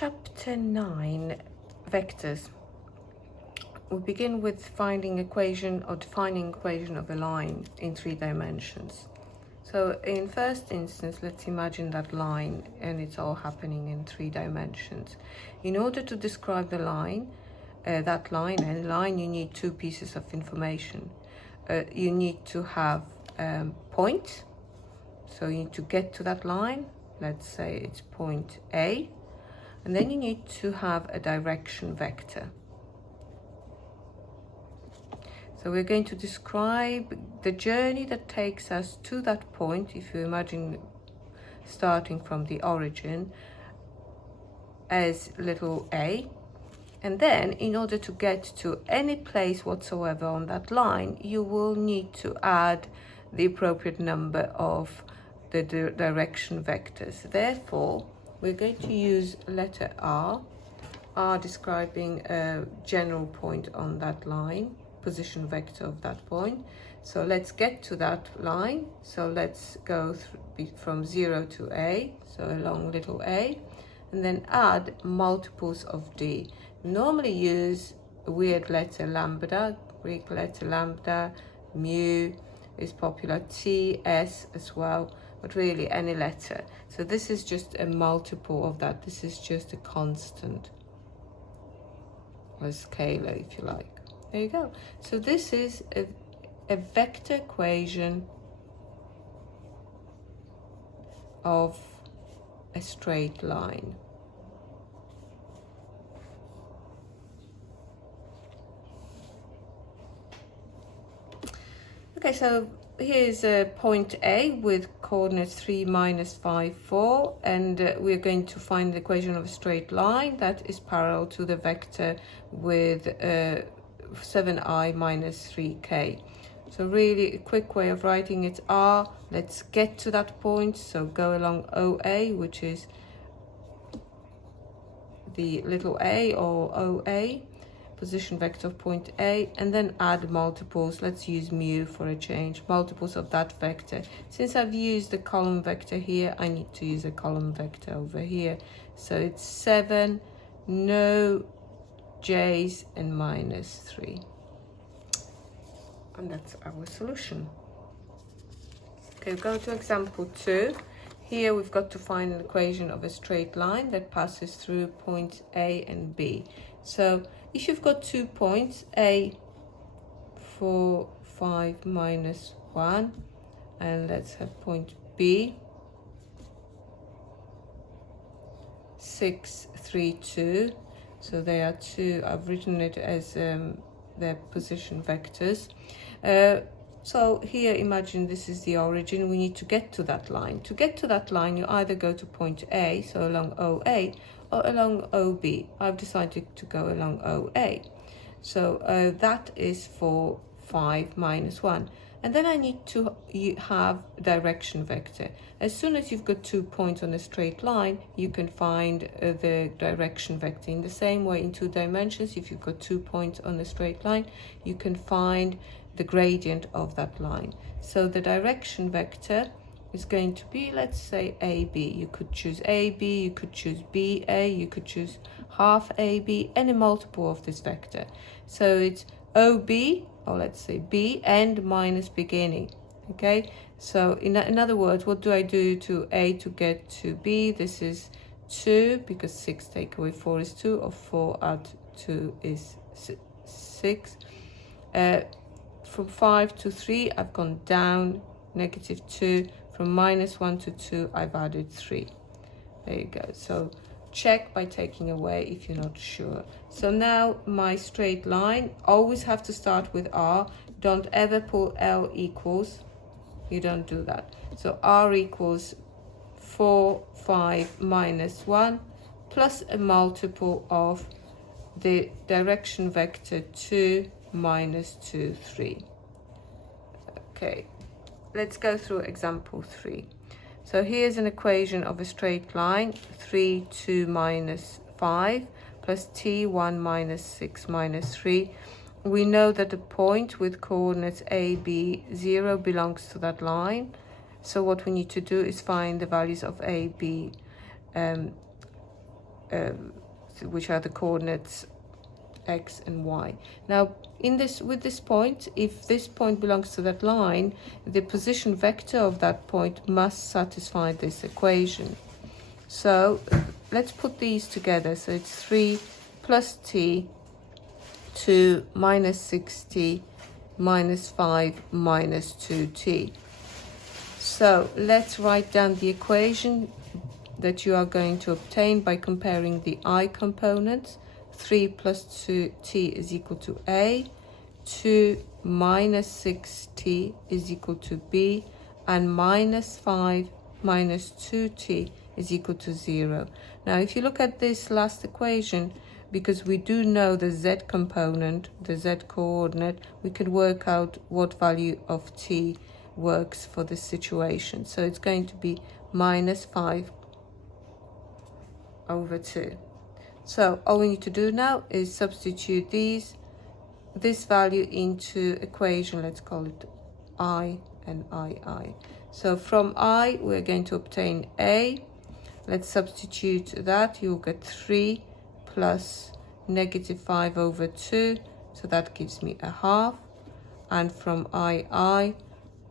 Chapter 9, Vectors. We begin with finding equation or defining equation of a line in 3 dimensions. So in first instance, let's imagine that line and it's all happening in 3 dimensions. In order to describe the line, you need 2 pieces of information. You need to have point, so you need to get to that line. Let's say it's point A. And then you need to have a direction vector. So we're going to describe the journey that takes us to that point, if you imagine starting from the origin, as little a. And then in order to get to any place whatsoever on that line, you will need to add the appropriate number of the direction vectors. Therefore, we're going to use letter R describing a general point on that line, position vector of that point. So let's get to that line. So let's go from 0 to A, so along little a, and then add multiples of D. We normally use a weird letter lambda, Greek letter lambda, mu is popular, T, S as well, but really any letter. So this is just a multiple of that. This is just a constant, or a scalar if you like. There you go. So this is a vector equation of a straight line. Okay, so here's a point A with coordinates 3, -5, 4, and we're going to find the equation of a straight line that is parallel to the vector with 7i minus 3k. So really a quick way of writing it R. Let's get to that point, so go along OA, which is the little a or OA, position vector of point A, and then add multiples. Let's use mu for a change, multiples of that vector. Since I've used the column vector here, I need to use a column vector over here. So it's 7, no j's, and -3. And that's our solution. Okay, go to example 2. Here we've got to find an equation of a straight line that passes through points A and B. So if you've got 2 points, A, 4, 5, -1, and let's have point B, 6, 3, 2. So they are 2, I've written it as their position vectors. So here, imagine this is the origin. We need to get to that line. To get to that line, you either go to point A, so along OA, or along OB. I've decided to go along OA. So that is for 5 -1. And then I need to have direction vector. As soon as you've got 2 points on a straight line, you can find the direction vector. In the same way, in 2 dimensions, if you've got 2 points on a straight line, you can find the gradient of that line. So the direction vector is going to be, let's say, AB. You could choose AB, you could choose BA, you could choose half AB, any multiple of this vector. So it's OB, or let's say B, end minus beginning. Okay, so in other words, what do I do to A to get to B? This is 2, because 6 take away 4 is 2, or 4 add 2 is 6. From 5 to 3, I've gone down, -2. From -1 to 2, I've added 3. There you go. So check by taking away if you're not sure. So now my straight line, always have to start with R. Don't ever pull L equals. You don't do that. So R equals 4, 5, -1, plus a multiple of the direction vector 2, -2, 3. Okay, let's go through example 3. So here's an equation of a straight line, 3, 2, -5, plus T, 1, -6, -3. We know that the point with coordinates A, B, 0 belongs to that line. So what we need to do is find the values of A, B, which are the coordinates x and y. Now with this point, if this point belongs to that line, the position vector of that point must satisfy this equation. So let's put these together. So it's 3 plus t to minus 6t minus 5 minus 2t. So let's write down the equation that you are going to obtain by comparing the I components. 3 plus 2t is equal to A, 2 minus 6t is equal to B, and minus 5 minus 2t is equal to 0. Now if you look at this last equation, because we do know the z component, the z coordinate, we can work out what value of t works for this situation. So it's going to be minus 5 over 2. So all we need to do now is substitute this value into equation. Let's call it I and II. So from I, we're going to obtain A. Let's substitute that. You'll get 3 plus negative 5 over 2. So that gives me a half. And from II,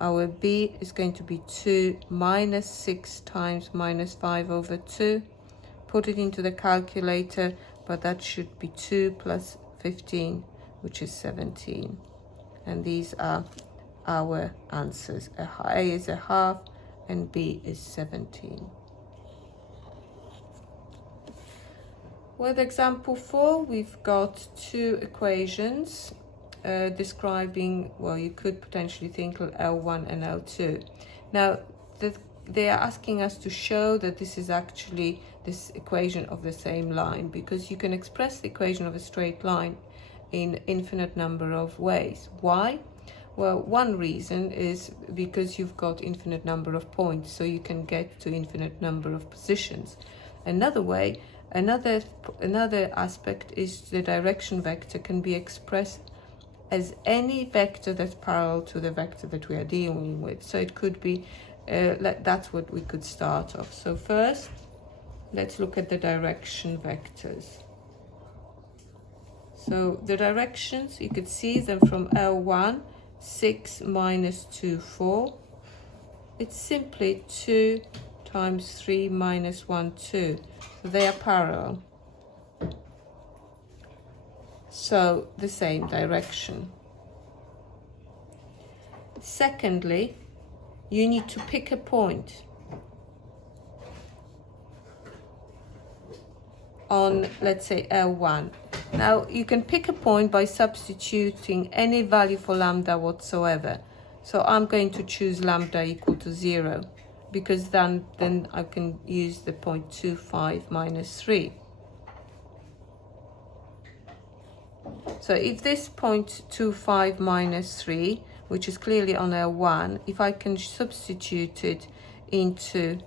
our B is going to be 2 minus 6 times minus 5 over 2. Put it into the calculator, but that should be 2 plus 15, which is 17. And these are our answers. A is a half and B is 17. With example 4, we've got two equations describing, well, you could potentially think of L1 and L2. Now, they are asking us to show that this is actually this equation of the same line, because you can express the equation of a straight line in infinite number of ways. Why? Well, one reason is because you've got infinite number of points, so you can get to infinite number of positions. Another aspect is the direction vector can be expressed as any vector that's parallel to the vector that we are dealing with. So it could be, that's what we could start off. So first, let's look at the direction vectors. So the directions, you could see them from L1, 6 minus 2, 4. It's simply 2 times 3 minus 1, 2. So they are parallel. So the same direction. Secondly, you need to pick a point on, let's say, L1. Now, you can pick a point by substituting any value for lambda whatsoever. So I'm going to choose lambda equal to 0, because then I can use the point 25 minus 3. So if this point 25 minus 3, which is clearly on L1, if I can substitute it into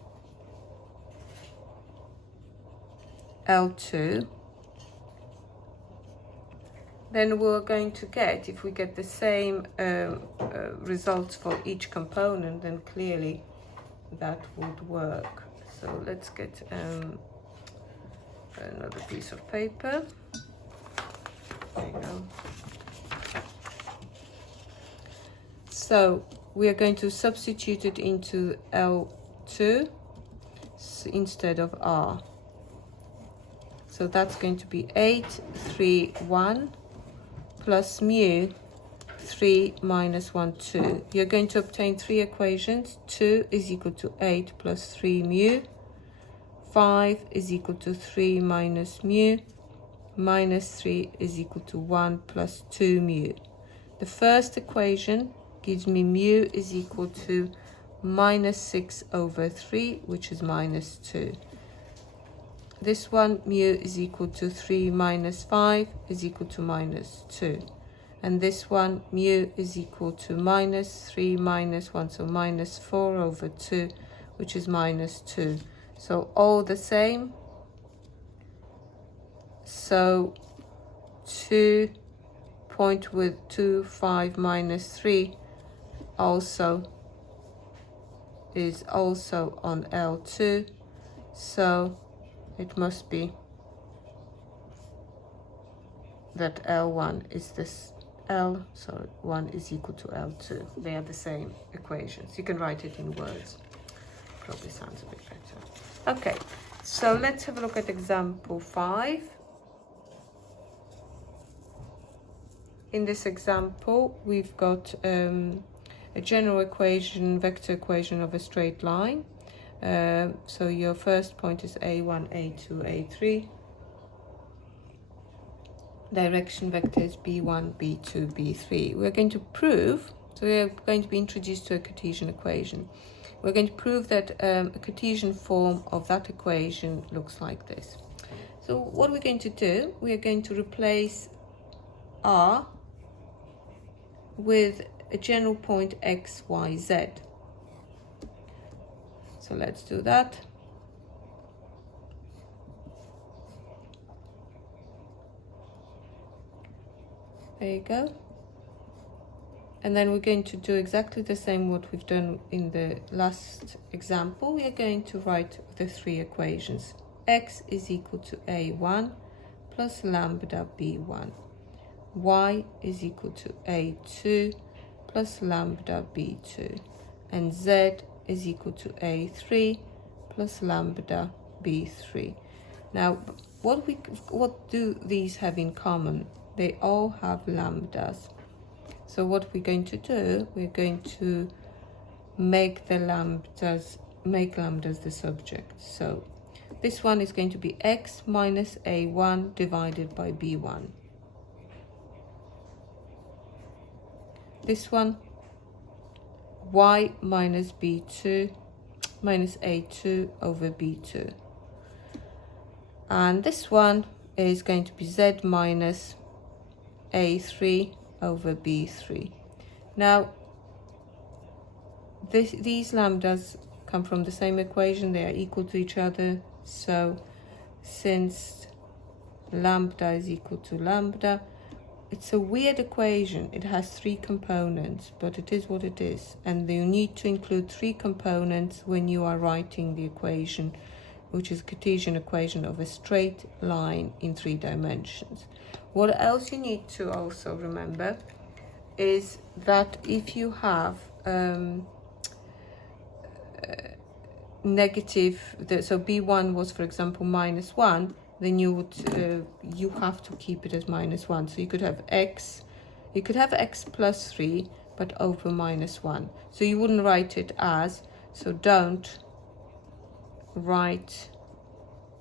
L2, then we're going to get, if we get the same results for each component, then clearly that would work. So let's get another piece of paper. There you go. So we are going to substitute it into L2 instead of R. So that's going to be 8, 3, 1 plus mu 3 minus 1, 2. You're going to obtain three equations. 2 is equal to 8 plus 3 mu. 5 is equal to 3 minus mu. Minus 3 is equal to 1 plus 2 mu. The first equation gives me mu is equal to minus 6 over 3, which is minus 2. This one, mu is equal to 3 minus 5 is equal to minus 2. And this one, mu is equal to minus 3 minus 1, so minus 4 over 2, which is minus 2. So all the same. So 2 point with 2, 5 minus 3 also is also on L2. So it must be that L1 is this L1 is equal to L2. They are the same equations. You can write it in words. Probably sounds a bit better. Okay, so let's have a look at example 5. In this example, we've got a general equation, vector equation of a straight line. So your first point is A1, A2, A3. Direction vector is B1, B2, B3. We're going to prove, so we're going to be introduced to a Cartesian equation. We're going to prove that a Cartesian form of that equation looks like this. So what we're going to do, we are going to replace R with a general point X, Y, Z. So let's do that. There you go. And then we're going to do exactly the same what we've done in the last example. We are going to write the 3 equations. X is equal to A1 plus lambda B1. Y is equal to A2 plus lambda B2. And Z is equal to A3 plus lambda B3. Now, what do these have in common? They all have lambdas. So what we're going to do, we're going to make lambdas the subject. So this one is going to be X minus A1 divided by B1. This one, Y minus B2 minus A2 over B2. And this one is going to be Z minus A3 over B3. Now, these lambdas come from the same equation. They are equal to each other. So since lambda is equal to lambda, it's a weird equation. It has 3 components, but it is what it is. And you need to include 3 components when you are writing the equation, which is a Cartesian equation of a straight line in 3 dimensions. What else you need to also remember is that if you have negative, so B1 was, for example, -1, then you would you have to keep it as -1. So you could have x plus 3, but over -1. So you wouldn't write it as, so don't write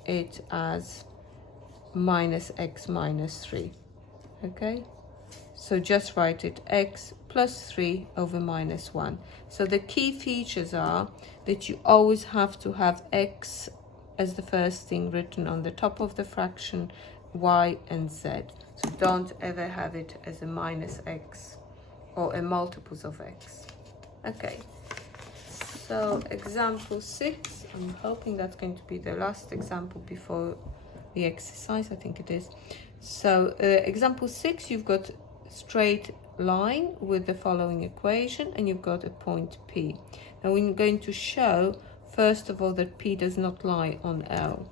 it as minus x minus 3. Okay, so just write it x plus 3 over -1. So the key features are that you always have to have x as the first thing written on the top of the fraction, y and z. So don't ever have it as a minus x or a multiples of x. Okay, so example 6, I'm hoping that's going to be the last example before the exercise, I think it is. So example 6, you've got straight line with the following equation, and you've got a point P. Now we're going to show, first of all, that P does not lie on L.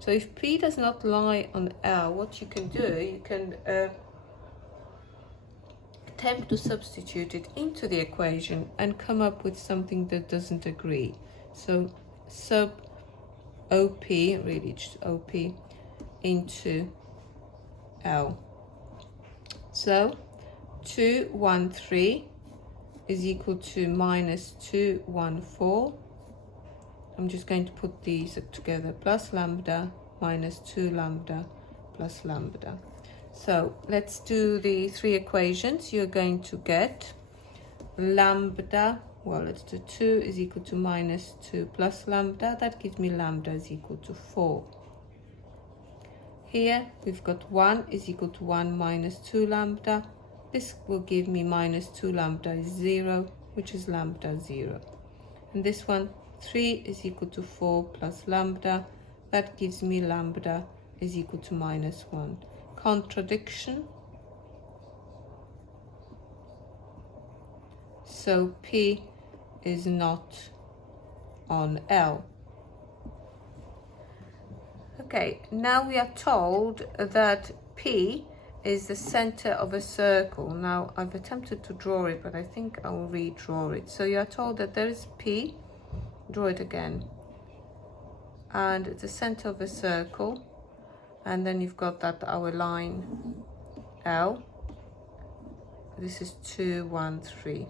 So if P does not lie on L, what you can do, you can attempt to substitute it into the equation and come up with something that doesn't agree. So sub OP, really just OP, into L. So 213 is equal to minus 214. I'm just going to put these together, plus lambda minus 2 lambda plus lambda. So let's do the 3 equations. You're going to get lambda, well, let's do 2 is equal to minus 2 plus lambda. That gives me lambda is equal to 4. Here we've got 1 is equal to 1 minus 2 lambda. This will give me minus 2 lambda is 0, which is lambda 0. And this one, 3 is equal to 4 plus lambda. That gives me lambda is equal to minus 1. Contradiction. So P is not on L. Okay, now we are told that P is the center of a circle. Now, I've attempted to draw it, but I think I'll redraw it. So you are told that there is P, draw it again, and it's the center of a circle, and then you've got that our line L. This is 2, 1, 3.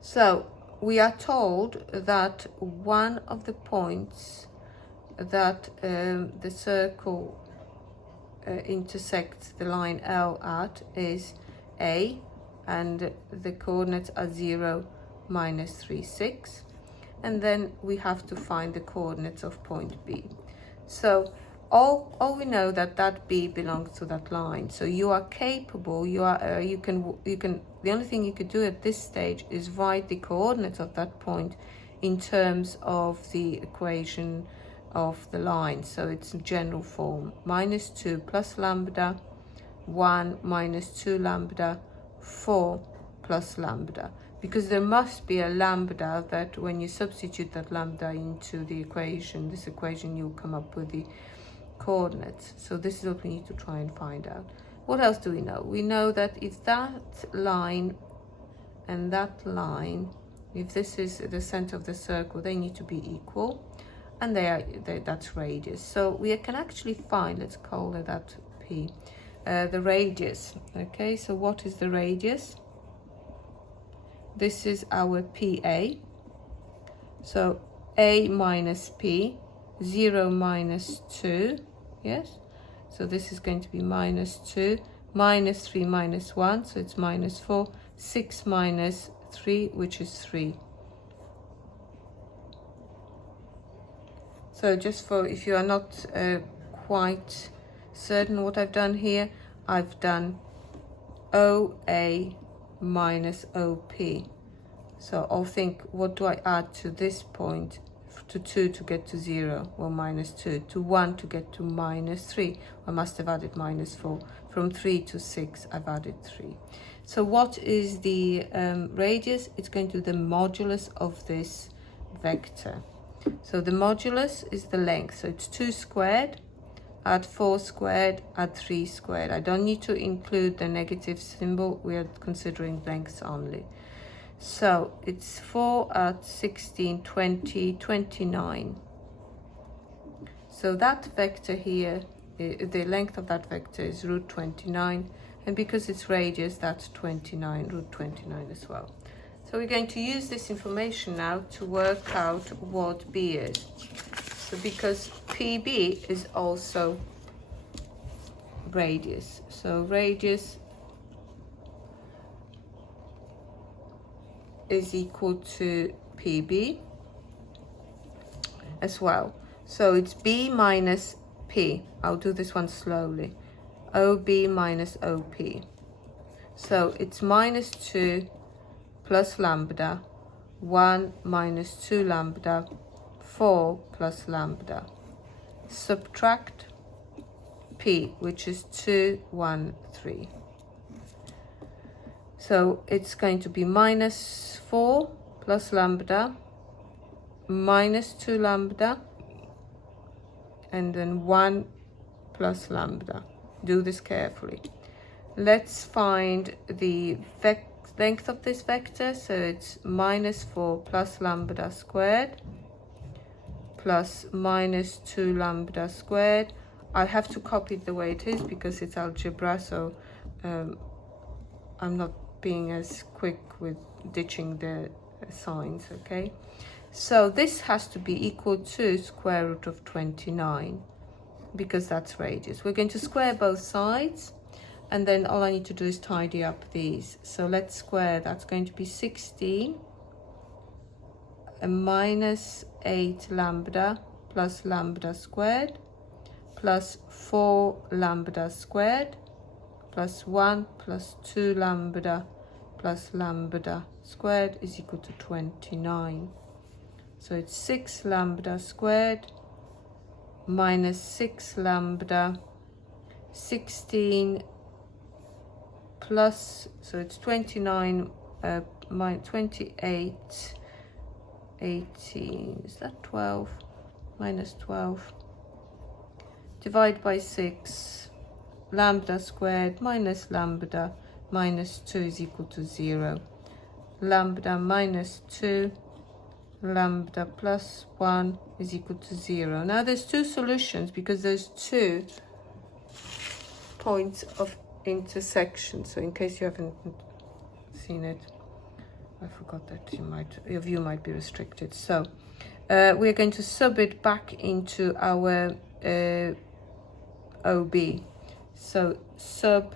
So we are told that one of the points that the circle intersects the line L at is A, and the coordinates are 0, -3, 6. And then we have to find the coordinates of point B. So all we know that B belongs to that line. So you are capable, you can, the only thing you could do at this stage is write the coordinates of that point in terms of the equation of the line. So it's in general form: -2 plus lambda, 1 minus 2 lambda, 4 plus lambda. Because there must be a lambda that when you substitute that lambda into the equation, this equation, you'll come up with the coordinates. So this is what we need to try and find out. What else do we know? We know that if that line and that line, if this is the center of the circle, they need to be equal, and that's radius. So we can actually find, let's call that P, the radius. Okay, so what is the radius? This is our PA. So A minus P, 0 minus 2, yes? So this is going to be -2, -3 minus 1, so it's -4, 6 minus 3, which is 3. So just for, if you are not quite certain what I've done here, I've done OA minus OP. So I'll think, what do I add to this point? To 2 to get to 0, well, -2, to 1 to get to -3, I must have added -4. From 3 to 6, I've added 3. So what is the radius? It's going to be the modulus of this vector. So the modulus is the length, so it's 2 squared, add 4 squared, add 3 squared. I don't need to include the negative symbol, we are considering lengths only. So it's 4 at 16, 20, 29. So that vector here, the length of that vector is root 29, and because it's radius, that's 29, root 29 as well. So we're going to use this information now to work out what B is. So because PB is also radius, so radius is equal to PB as well. So it's B minus P. I'll do this one slowly. OB minus OP. So it's -2 plus lambda, 1 minus 2 lambda, 4 plus lambda. Subtract P, which is 2, 1, 3. So it's going to be -4 plus lambda, -2 lambda, and then 1 plus lambda. Do this carefully. Let's find the length of this vector. So it's -4 plus lambda squared plus -2 lambda squared. I have to copy it the way it is because it's algebra, so I'm not being as quick with ditching the signs, okay? So this has to be equal to square root of 29 because that's radius. We're going to square both sides, and then all I need to do is tidy up these. So let's square. That's going to be 16 and -8 lambda plus lambda squared plus 4 lambda squared plus 1 plus 2 lambda plus lambda squared is equal to 29. So it's 6 lambda squared minus 6 lambda, 16 plus, so it's 29 minus 28, 18, is that 12? Minus 12. Divide by 6, lambda squared minus lambda minus 2 is equal to 0. Lambda minus 2, lambda plus 1 is equal to 0. Now there's two solutions because there's two points of intersection. So in case you haven't seen it, I forgot that your view might be restricted. So we're going to sub it back into our OB. So sub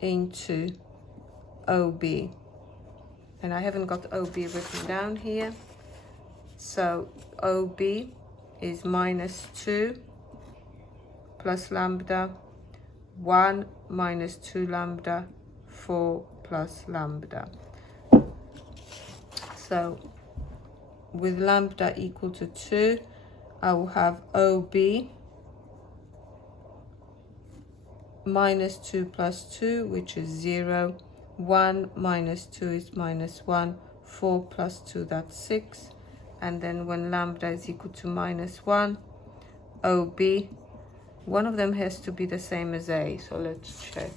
into OB. And I haven't got OB written down here. So OB is minus 2 plus lambda, 1 minus 2 lambda, 4 plus lambda. So with lambda equal to 2, I will have OB minus 2 plus 2, which is 0. 1 minus 2 is minus 1. 4 plus 2, that's 6. And then when lambda is equal to minus 1, OB, one of them has to be the same as A. So let's check.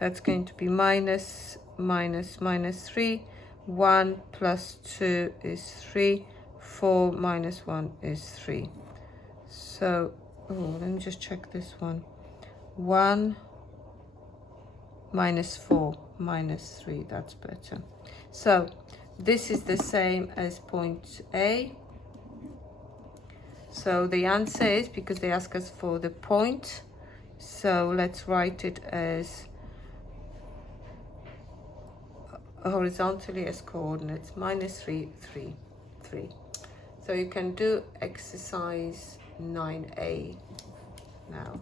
That's going to be minus, minus, minus 3. 1 plus 2 is 3. 4 minus 1 is 3. So, let me just check this one. 1 minus 4 minus 3, that's better. So this is the same as point A. So the answer is, because they ask us for the point, so let's write it as horizontally as coordinates, minus 3, 3, 3. So you can do exercise 9A now.